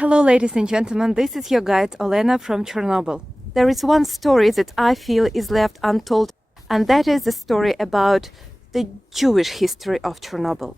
Hello, ladies and gentlemen, this is your guide Olena from Chernobyl. There is one story that I feel is left untold, and that is the story about the Jewish history of Chernobyl.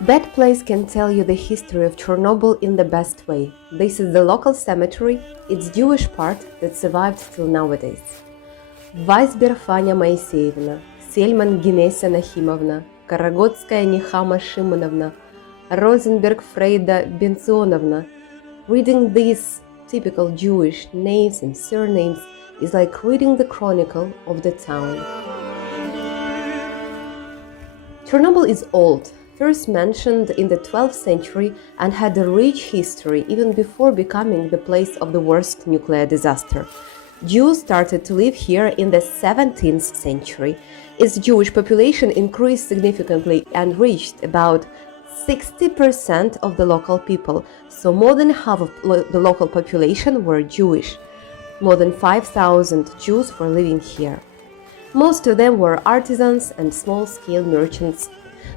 That place can tell you the history of Chernobyl in the best way. This is the local cemetery, its Jewish part that survived till nowadays. Weisber Fanya Moiseyevna, Сельман Генеся Нахимовна, Карагодская Нехама Шимоновна, Rosenberg Freida Bencionovna. Reading these typical Jewish names and surnames is like reading the chronicle of the town. Chernobyl is old, first mentioned in the 12th century and had a rich history even before becoming the place of the worst nuclear disaster. Jews started to live here in the 17th century. Its Jewish population increased significantly and reached about 60% of the local people, so more than half of the local population were Jewish. More than 5,000 Jews were living here. Most of them were artisans and small-scale merchants.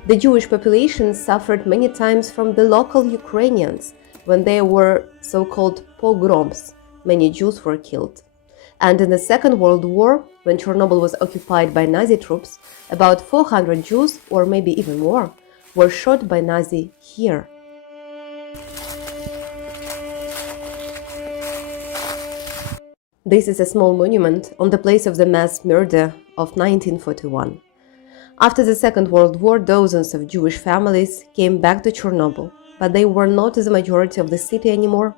The Jewish population suffered many times from the local Ukrainians. When there were so-called pogroms, many Jews were killed. And in the Second World War, when Chernobyl was occupied by Nazi troops, about 400 Jews, or maybe even more, were shot by Nazi here. This is a small monument on the place of the mass murder of 1941. After the Second World War, dozens of Jewish families came back to Chernobyl, but they were not the majority of the city anymore.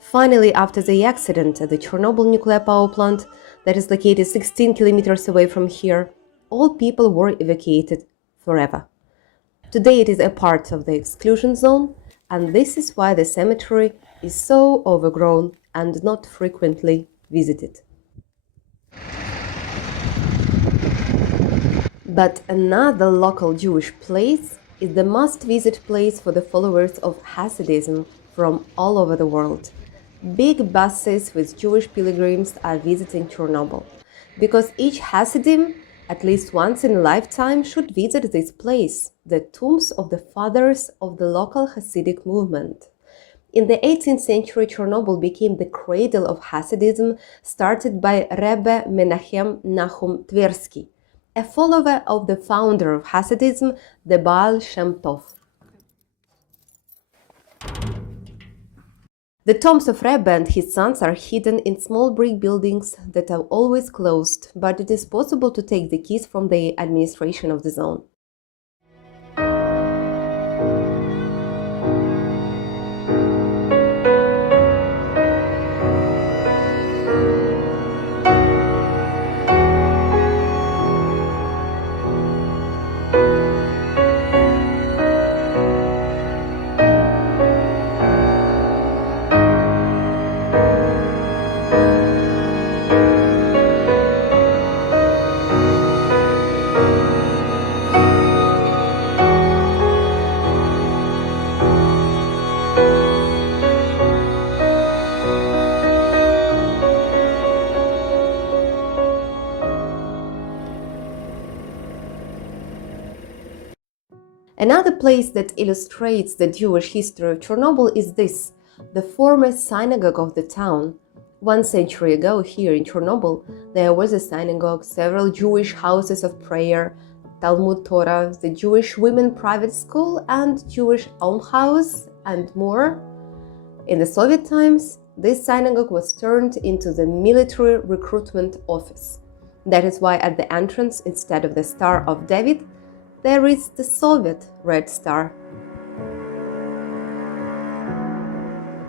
Finally, after the accident at the Chernobyl nuclear power plant, that is located 16 kilometers away from here, all people were evacuated forever. Today it is a part of the exclusion zone, and this is why the cemetery is so overgrown and not frequently visited. But another local Jewish place is the must-visit place for the followers of Hasidism from all over the world. Big buses with Jewish pilgrims are visiting Chernobyl, because each Hasidim, at least once in a lifetime, should visit this place, the tombs of the fathers of the local Hasidic movement. In the 18th century, Chernobyl became the cradle of Hasidism, started by Rebbe Menachem Nahum Tversky, a follower of the founder of Hasidism, the Baal Shem Tov. The tombs of Rebbe and his sons are hidden in small brick buildings that are always closed, but it is possible to take the keys from the administration of the zone. Another place that illustrates the Jewish history of Chernobyl is this, the former synagogue of the town. 1 century ago, here in Chernobyl, there was a synagogue, several Jewish houses of prayer, Talmud Torah, the Jewish women private school, and Jewish almhouse, and more. In the Soviet times, this synagogue was turned into the military recruitment office. That is why at the entrance, instead of the Star of David, there is the Soviet Red Star.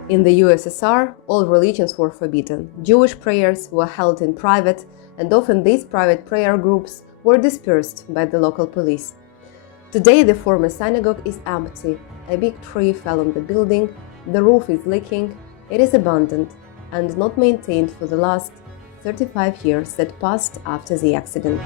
In the USSR, all religions were forbidden. Jewish prayers were held in private, and often these private prayer groups were dispersed by the local police. Today, the former synagogue is empty. A big tree fell on the building, the roof is leaking, it is abandoned and not maintained for the last 35 years that passed after the accident.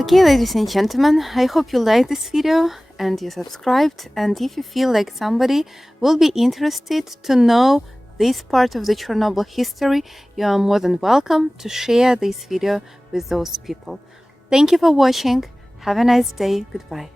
Okay, ladies and gentlemen, I hope you liked this video and you subscribed. And if you feel like somebody will be interested to know this part of the Chernobyl history, you are more than welcome to share this video with those people. Thank you for watching. Have a nice day. Goodbye.